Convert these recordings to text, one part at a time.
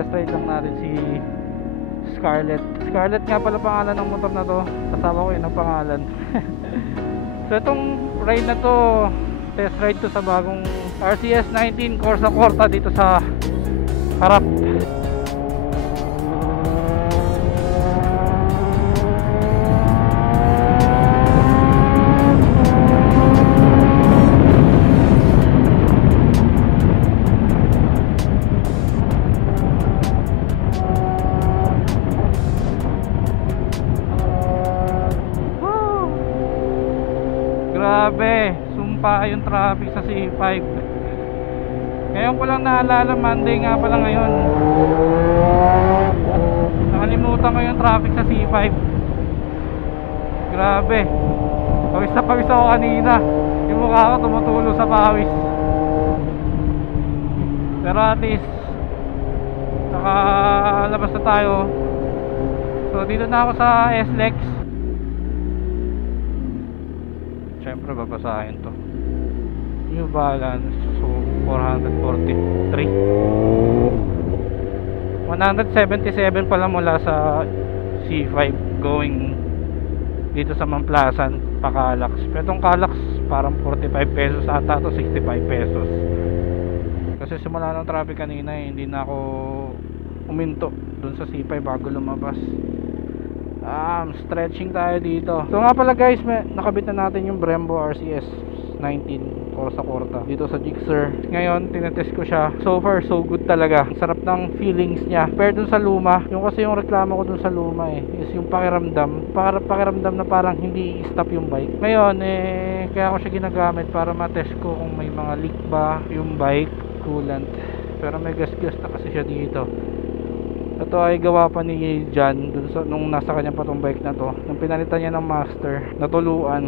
test ride lang natin si Scarlett. Scarlett nga pala pangalan ng motor na to. Kasama ko yun ang pangalan. So itong ride na to, test ride to sa bagong RCS 19 Corsa Corta dito sa harap. Grabe, sumpa yung traffic sa C5. Ngayon ko lang naalala, Monday nga pala ngayon. Nakalimutan ko yung traffic sa C5. Grabe, pawis na pawis ako kanina. Yung mukha ko tumutulo sa pawis. Pero at least nakalabas na tayo. So dito na ako sa SLEX. Siyempre babasahin to. New Balance. So 443 177 pala mula sa C5 going dito sa Mamplasan pa Calax. Pero itong Calax parang 45 pesos ata to, 65 pesos. Kasi simula ng traffic kanina hindi na ako uminto dun sa C5 bago lumabas. Stretching tayo dito. So nga pala guys, nakabit na natin yung Brembo RCS 19 Corsa Corta dito sa Gixxer. Ngayon tinetest ko siya. So far so good talaga. Sarap ng feelings niya compared dun sa luma. Yung kasi yung reklamo ko dun sa luma is yung pakiramdam na parang hindi i-stop yung bike. Ngayon kaya ko siya ginagamit para matest ko kung may mga leak ba yung bike coolant. Pero may gas-gas na kasi siya dito. Ito ay gawa pa ni John nung nasa kanya pa tong bike na to. Nung pinalitan niya ng Master, natuluan.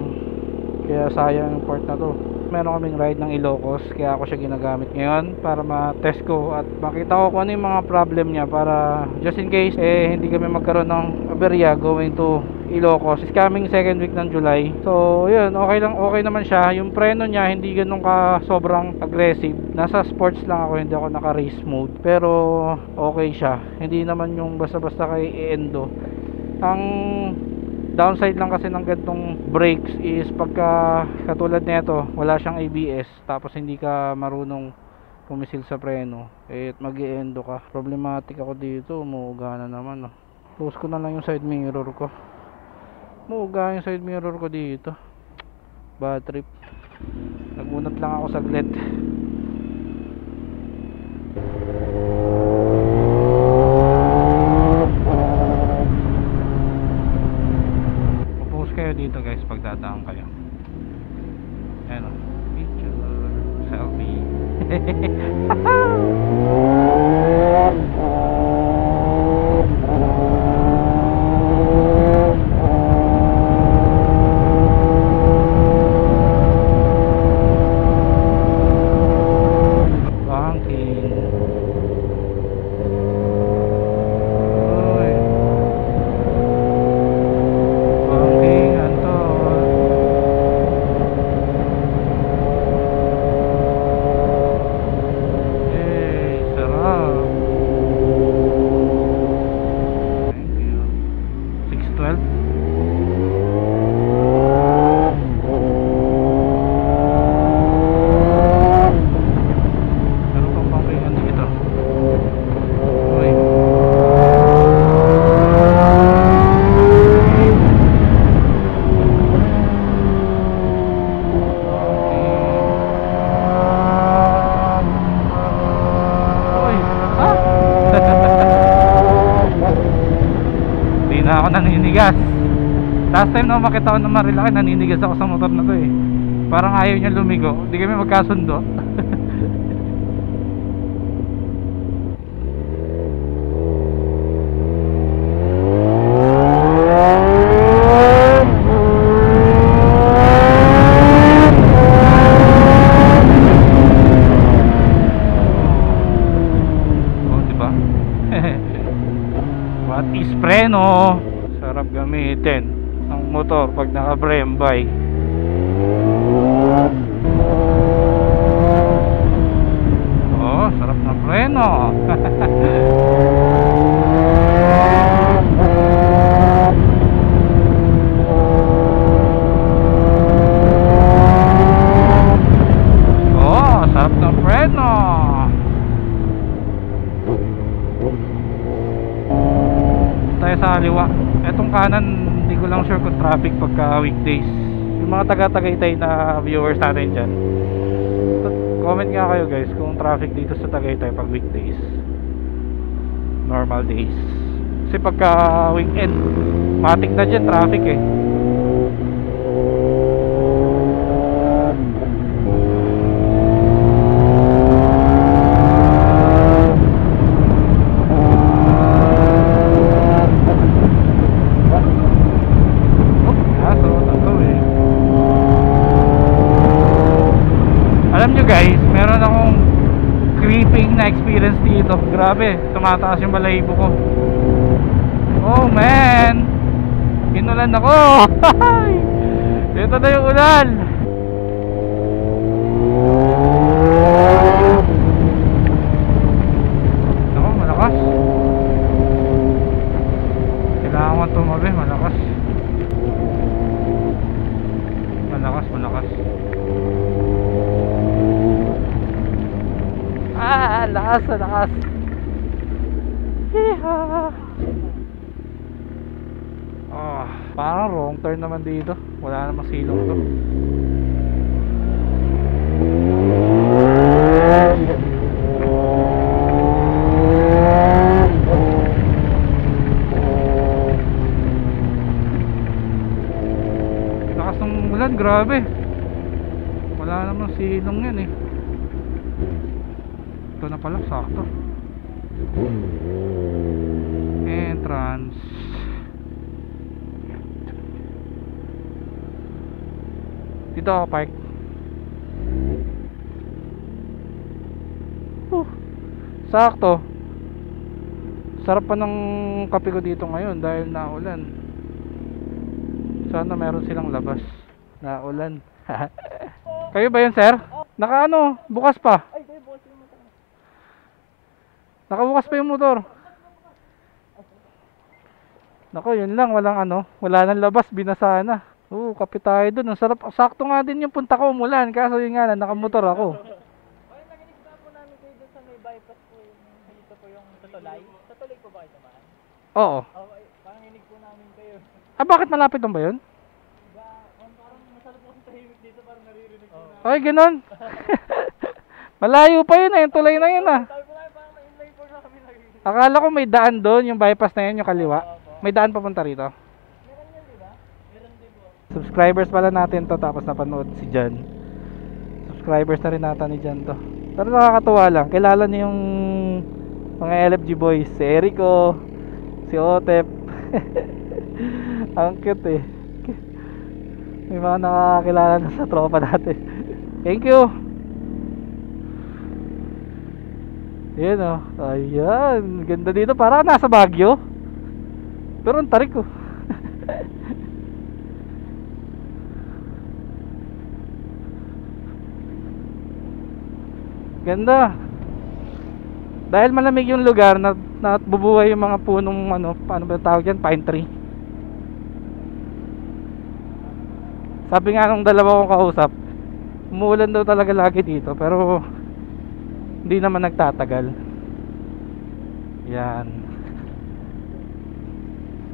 Kaya sayang yung part na to. Meron kaming ride ng Ilocos, kaya ako siya ginagamit ngayon para ma-test ko at makita ko kung ano yung mga problem niya para just in case hindi kami magkaroon ng aberya going to Ilocos. It's coming second week ng July. So yun, okay naman siya. Yung preno niya hindi ganun ka sobrang aggressive. Nasa sports lang ako, hindi ako naka race mode. Pero okay siya. Hindi naman yung basta-basta kay Endo. Ang downside lang kasi ng gantong brakes is pagka katulad nito, wala siyang ABS tapos hindi ka marunong pumisil sa preno, mag-i-endo ka. Problematic ako dito, umuuga na naman. Close ko na lang yung side mirror ko. Umuuga yung side mirror ko dito. Bad trip. Nagunat lang ako saglit. Dito guys pagdadaan kayo. Ayan o, picture, selfie. Ako naninigas. Last time na makita ko na Marilaki, naninigas ako sa motor na to Parang ayaw niya lumigo. Hindi kami magkasundo. Diba? What is preno? Sarap gamitin ng motor pag naka-brembo. Oh, sarap ng preno. Sarap ng preno. Tayo sa kaliwa. Etong kanan, hindi ko lang sure kung traffic pagka weekdays. Yung mga taga-Tagaytay na viewers natin dyan, comment nga kayo guys kung traffic dito sa Tagaytay pag weekdays, normal days. Kasi pagka weekend, matik na dyan traffic eh. Alam nyo guys, meron akong creeping na experience dito. Grabe, tumataas yung balahibo ko. Oh man, inulan ako. Ito na yung ulan. Ako, malakas. Kailangan ko tumabi, malakas. Malakas. Lakas. Hiha. Oh, parang wrong turn naman dito. Wala namang silong to. Lakas ng ulan, grabe. Wala namang silong yan eh. Ito na pala, sakto. Entrance. Dito ako park. Sakto. Sarap pa ng kape ko dito ngayon dahil naulan. Sana meron silang labas. Naulan. Kayo ba yun, sir? Naka ano, bukas pa. Nakabukas pa yung motor. Nako, yun lang, walang ano, wala nang labas, binasa na. Kape tayo dun. Ang sarap, sakto nga din yung punta ko umulan, kaso yun nga lang, nakamotor ako. Okay, nakinig po namin kayo dun sa may bypass po yung dito po yung Tutulay. Tutulay po ba kayo naman? Oo. Okay, parang hinig po namin kayo. Bakit malapit lang ba yun? Parang masarap po ang tahimik dito, parang naririnig po namin. Ay, ganun. Malayo pa yun yung tulay na yun ah. Sabi po namin parang na-inlay po na kami naririnig. Akala ko may daan doon, yung bypass na yun, yung kaliwa. May daan papunta rito. Meron yan, di ba? Meron din po. Subscribers pala natin to, tapos napanood si Jan. Subscribers na rin natin ni Jan to. Pero nakakatuwa lang, kilala niyo yung mga LFG boys, si Erico, si Otep. Ang cute eh. May mga nakakilala na sa tropa natin. Thank you. Yan o. Ayan. Ganda dito. Parang nasa Baguio. Pero ang tarik ko. Ganda. Dahil malamig yung lugar na bubuhay yung mga punong ano, paano ba tawag yan? Pine tree. Sabi nga nung dalawa kong kausap, umuulan daw talaga lagi dito, pero hindi naman nagtatagal. Yan.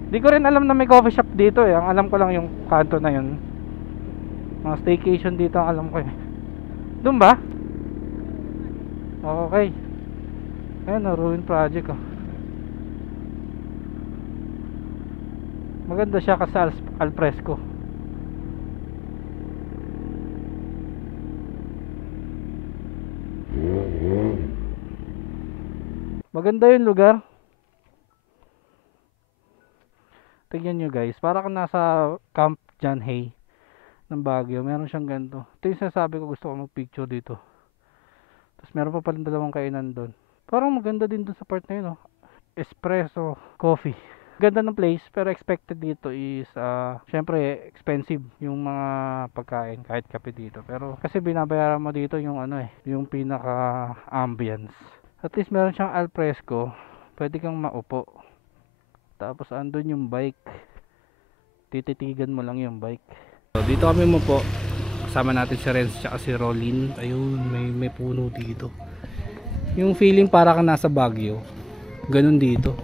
Di ko rin alam na may coffee shop dito eh. Ang alam ko lang yung kanto na yun. Mga staycation dito ang alam ko eh. Doon ba? Okay. Ayan o, ruin project oh. Maganda siya kasi al fresco. Maganda yung lugar. Tingnan nyo guys, para kang nasa Camp John Hay ng Baguio. Meron siyang ganito. Ito yung sinasabi ko, gusto ko mag picture dito. Tapos meron pa palang dalawang kainan doon. Parang maganda din doon sa part na yun oh. Espresso coffee. Ganda ng place, pero expected dito is syempre expensive yung mga pagkain kahit kape dito. Pero kasi binabayaran mo dito yung ano eh, yung pinaka ambience. At least meron siyang al fresco, pwede kang maupo. Tapos andun yung bike, tititigan mo lang yung bike. So, dito kami umupo Kasama natin si Renz tsaka si Rolin. Ayun, may puno dito. Yung feeling para kang nasa Baguio. Ganun dito.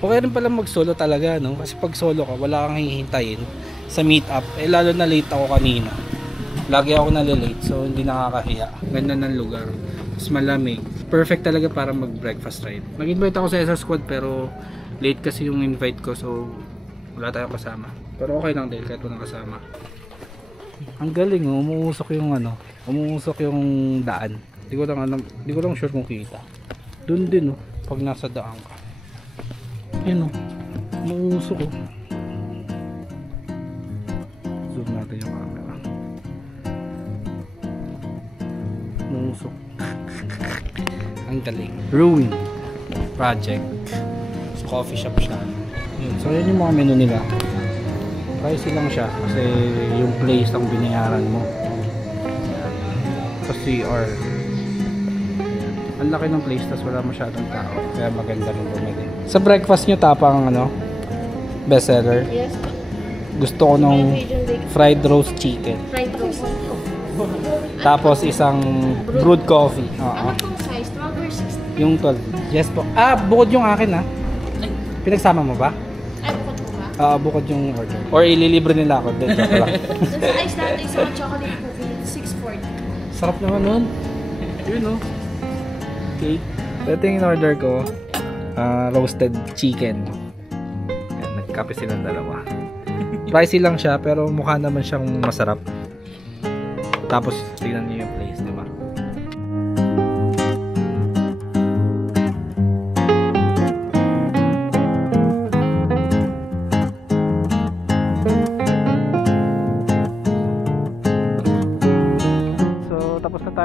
Okay rin pala mag solo talaga, no? Kasi pag solo ka, wala kang hihintayin sa meet up. Eh lalo na late ako kanina. Lagi ako nalilate, so hindi nakakahiya. Ganda ng lugar. Mas malamig. Perfect talaga para mag breakfast ride. Nag-invite ako sa SR Squad pero late kasi yung invite ko, so wala tayong kasama. Pero okay lang dahil kahit walang kasama. Ang galing, oh, umuusok yung umuusok yung daan. Di ko lang sure kung kita. Doon din, oh, pag nasa daan ka. Ayun, oh, umuusok, oh. Zoom natin yung camera. Umuusok. Ang galing. Ruin Project. So, coffee shop siya. Yun. So, yun yung mga menu nila. Pricey lang siya kasi yung place ang binayaran mo. Sa CR. Ang laki ng place tas wala masyadong tao. Kaya maganda rin bumili. Sa breakfast nyo tapang best seller. Yes. Gusto ko nung fried roast chicken. Fried roast. Tapos isang brewed coffee. Ano pong size? 12 or 16? Yung 12. Yes po. Bukod yung akin Pinagsama mo ba? Ay, bukod po ba? Bukod yung order. Or ililibre nila ako. Joke lang. Doon sa ice latte, sa chocolate cookie, 640. Sarap naman nun. Yun, no? Okay. Ito yung order ko. Roasted chicken. Yan, nagkape silang dalawa. Pricey lang siya, pero mukha naman siyang masarap. Tapos, tingnan niyo yung place, di ba?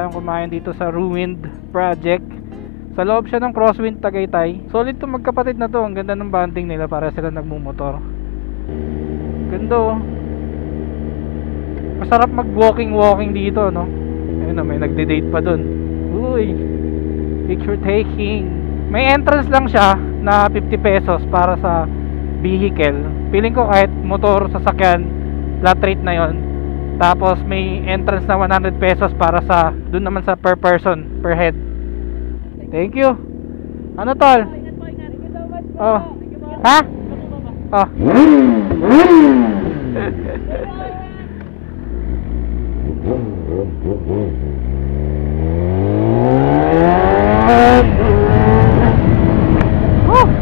Kumain dito sa Ruined Project. Sa loob siya ng Crosswind Tagaytay. Solid to magkapatid na to. Ang ganda ng bonding nila para sila nagmumotor. Ganda, oh. Masarap mag walking dito, no? Ayun, may nagde-date pa dun. Uy, picture taking. May entrance lang siya na 50 pesos para sa vehicle. Feeling ko kahit motor, sasakyan, flat rate na yon. Tapos may entrance na 100 pesos para sa doon naman sa per person, per head. Thank you. Ano tol? Oh. Ha? Oh.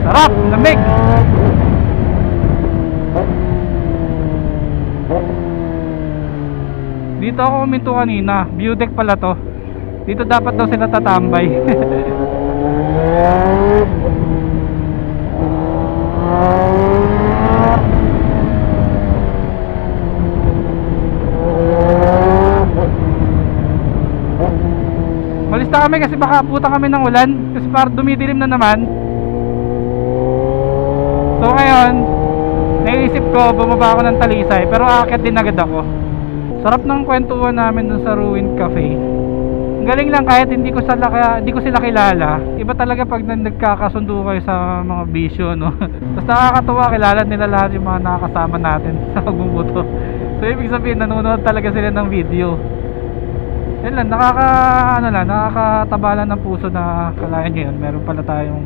Sarap, lamig. Dito ako uminto kanina. View deck pala to. Dito dapat daw sila tatambay. Malis na kami kasi baka abutan kami ng ulan. Kasi parang dumidilim na naman. So ngayon, naisip ko bumaba ako ng Talisay. Pero aakyat din agad ako. Sarap ng kwentuhan namin dun sa Ruined Cafe. Ang galing lang kahit hindi ko sila kilala. Iba talaga pag nagkakasundo kayo sa mga bisyo, no? Tapos nakakatuwa, kilala nila lahat yung mga nakakasama natin sa pagbubuto. So ibig sabihin nanonood talaga sila ng video. Yan lang, nakakatabalan ng puso na kalayan nyo yun. Meron pala tayong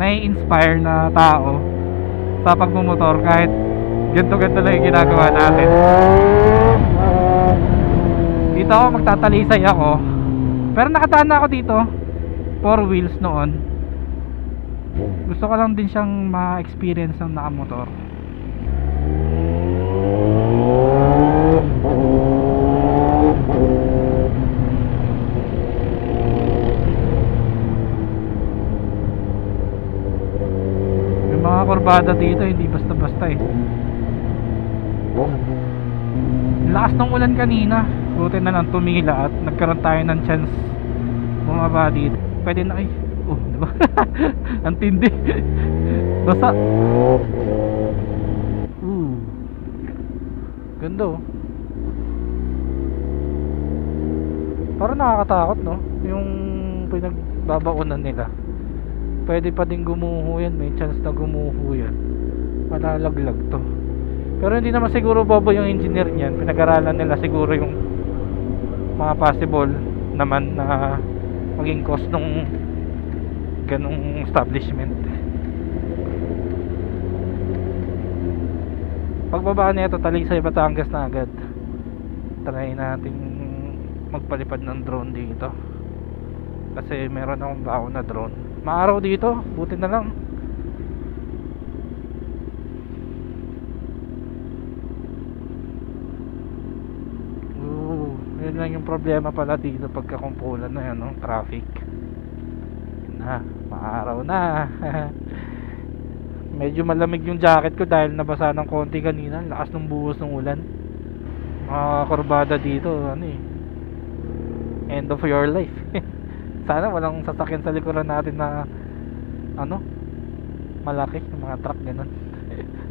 nai-inspire na tao sa pagbumotor kahit ganto-ganto lang yung ginagawa natin. Dito ako magtatalisay ako. Pero nakadaan na ako dito 4 wheels noon. Gusto ko lang din siyang ma-experience ng nakamotor. Yung mga kurbada dito hindi basta-basta eh. Lakas ng ulan kanina. Buti na lang tumila at nagkaroon tayo ng chance bumaba dito. Pwede na diba? Ang tindi. Basa. Ganda, oh. Parang nakakatakot, no? Yung pinagbabaunan nila. Pwede pa din gumuho yan. May chance na gumuho yan. Malalaglag to. Pero hindi naman siguro bobo yung engineer niyan. Pinag-aralan nila siguro yung mga possible naman na maging cost nung ganong establishment. Pagbaba nito Talisay, Batangas na agad. Try natin magpalipad ng drone dito kasi meron akong baon na drone. Maaraw dito, buti na lang. Yun lang yung problema pala dito pagkakumpulan na yan, no? Traffic. Yun na, maaraw na. Medyo malamig yung jacket ko dahil nabasa ng konti kanina. Lakas ng buhos ng ulan. Mga kurbada dito, ano eh, end of your life. Sana walang sasakyan sa likuran natin na ano, malaki, yung mga truck ganun.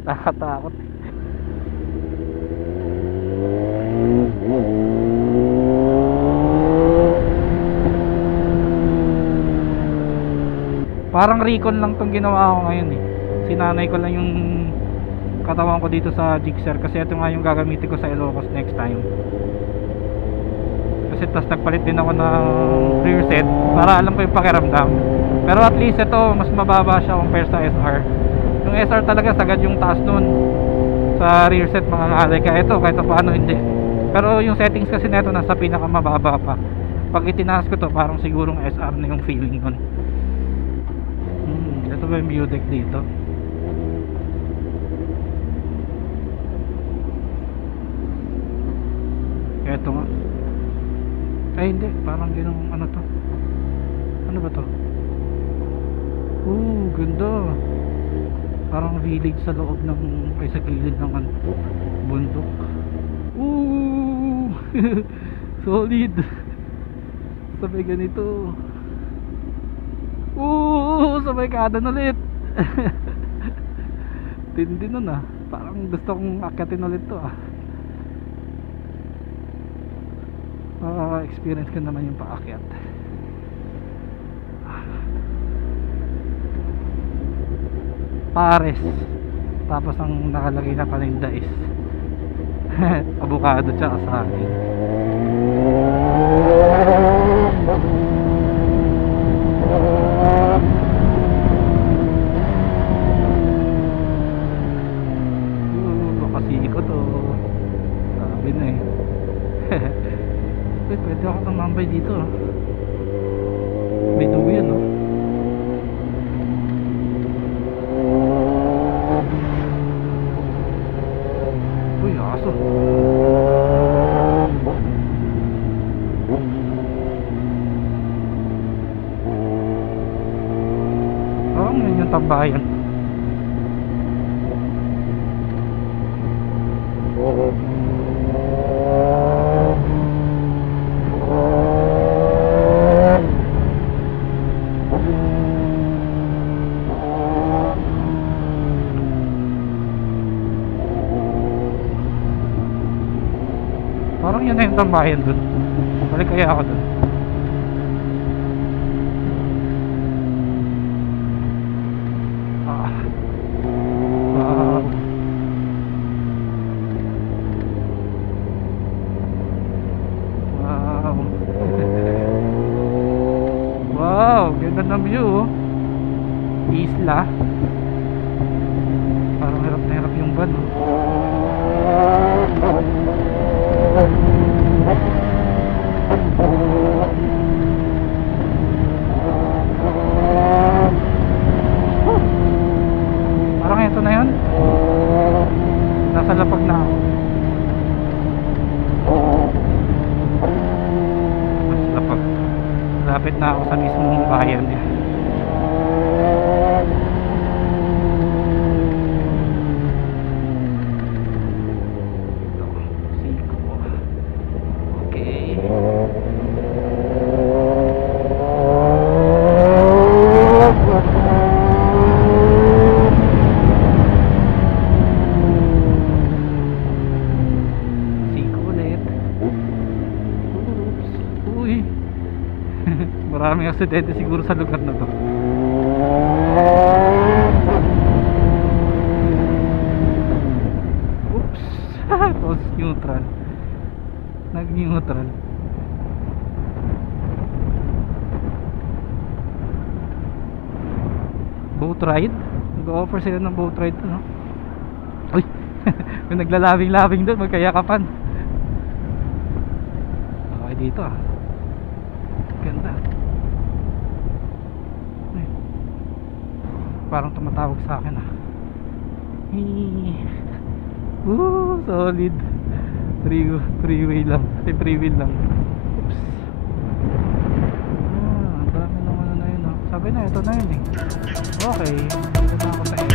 Nakatakot. Parang recon lang tong ginawa ko ngayon eh. Sinanay ko lang yung katawan ko dito sa Gixxer kasi ito nga yung gagamitin ko sa Ilocos next time. Kasi tas nagpalit din ako ng rear set para alam ko yung pakiramdam. Pero at least ito mas mababa siya compare sa SR. Yung SR talaga sagad yung taas nun sa rear set, mga ngalay. Kaya ito kahit paano hindi. Pero yung settings kasi nito nasa pinakamababa pa. Pag itinaas ko to parang sigurong SR na yung feeling nun. Ito ba yung view deck dito? Ito nga. Ay hindi, parang ginong ano to. Ano ba to? Ganda. Parang village sa loob ng, ay sa gilid ng bundok. Solid. Sabay ganito. Sabay kanan ulit. Tindi nun ah. Parang gusto kong akyatin ulit to ah. Experience ko naman yung paakyat. Pares. Tapos ang nakalagay na paninda is avocado tsaka saging. Kasi ko to. Sabi na eh. Pwede ako tumambay dito ah. May duyan oh. Uy, aso. Yun yung tambayan. Parang yun na yung tambayan dun. Balik kaya ako dun. Wow. Wow. Wow, ganda ng view oh. Isla. Parang hirap na hirap yung van oh. Parang ito na yun. Nasa lapag na ako. Mas lapag. Lapit na ako sa mismong bayan niya. Maraming aksidente siguro sa lugar na to. Oops. Tapos neutral. Nag-neutral. boat ride. Nag-offer sila ng boat ride, no? Uy, may naglalabing-labing doon, magkayakapan. Okay dito ah. Ganda. Uy, parang tumatawag sa akin ah. Solid. Freeway lang. Freewheel lang. Oops. Ang dami naman na yun ah. Sabi na, ito na yun eh. Okay, dito na ako sa end.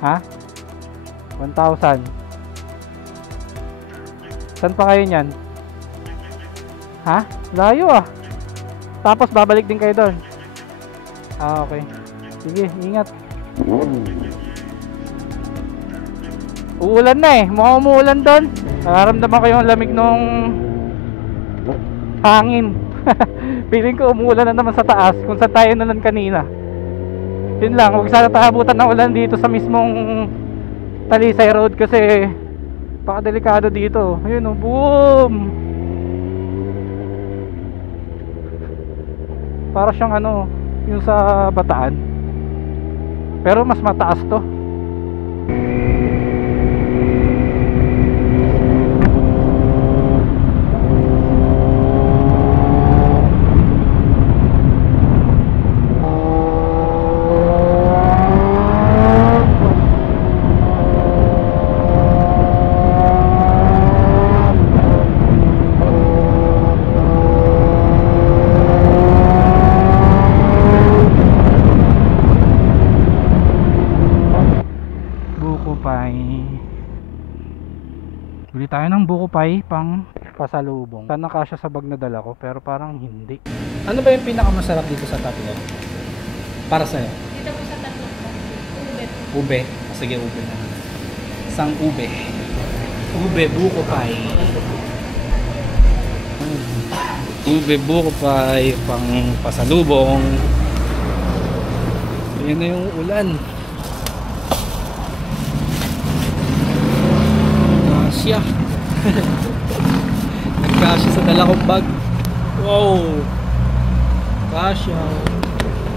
Ha? 1,000. Saan pa kayo niyan? Ha? Layo ah. Tapos babalik din kayo doon. Ah, okay. Sige, ingat. Uulan na eh. Mukhang umuulan doon. Nararamdaman ko yung lamig nung hangin. Feeling ko umuulan na naman sa taas kung saan tayo nalan kanina. Yun lang, huwag sana taabutan ng ulan dito sa mismong Talisay Road kasi pakadelikado dito. Ayun o, boom! Para siyang ano, yung sa Bataan. Pero mas mataas to. Bili tayo ng buko pie pang pasalubong. Sana kasya sa bag na dala ko pero parang hindi. Ano ba yung pinakamasarap dito sa tatlo? Para sa'yo? Dito po sa tatlong po. Ube. Ube. Sige, ube na. Isang ube. Ube, buko pie. Ube, buko pie pang pasalubong. Yan na yung ulan. Kasya. Nagkasya sa dala kong bag. Wow. Kasya.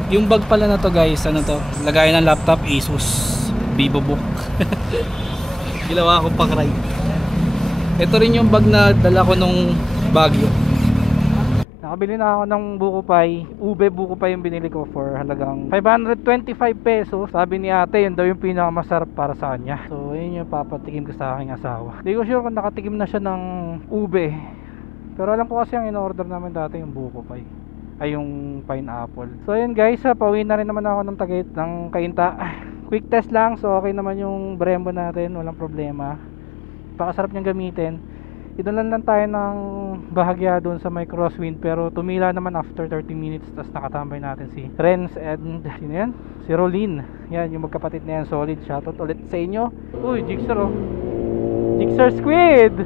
Yung bag pala na to guys, ano to? Lagayan ng laptop, Asus VivoBook. Ginawa akong pang ride. Ito rin yung bag na dala ko nung Baguio. Nakabili na ako ng buko pie. Ube buko pie yung binili ko for halagang 525 pesos. Sabi ni ate, yun daw yung pinakamasarap para sa kanya. So, yun yung papatikim ko sa aking asawa. Hindi ko sure kung nakatikim na siya ng ube. Pero alam ko kasi ang in-order namin dati yung buko pie. Ay, yung pineapple. So, yun guys, pauwi na rin naman ako ng Tagaytay ng Cainta. Quick test lang. So, okay naman yung Brembo natin. Walang problema. Pakasarap niyang gamitin. Inulan lang tayo ng bahagya doon sa may crosswind pero tumila naman after 30 minutes. Tapos nakatambay natin si Renz and sino yan? Si Rolin. Yan yung magkapatid na yan. Solid. Shoutout ulit sa inyo. Uy, Jigsaw oh. Jigsaw Squid.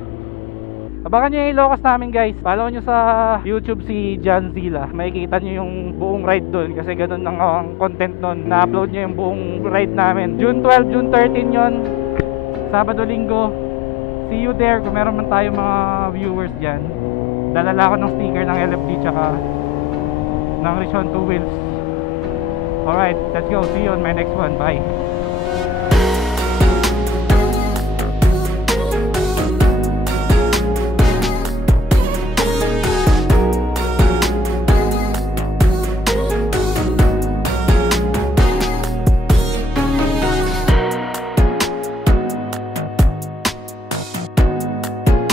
Abangan nyo yung Ilocos namin guys. Follow nyo sa YouTube si John Zilla. Makikita nyo yung buong ride doon kasi ganun ang content doon. Na-upload nyo yung buong ride namin. June 12, June 13 yon. Sabado, Linggo. See you there kung meron man tayo mga viewers dyan. Dalala ko ng sticker ng LFD tsaka ng Rishon 2 Wheels. Alright, let's go. See you on my next one. Bye.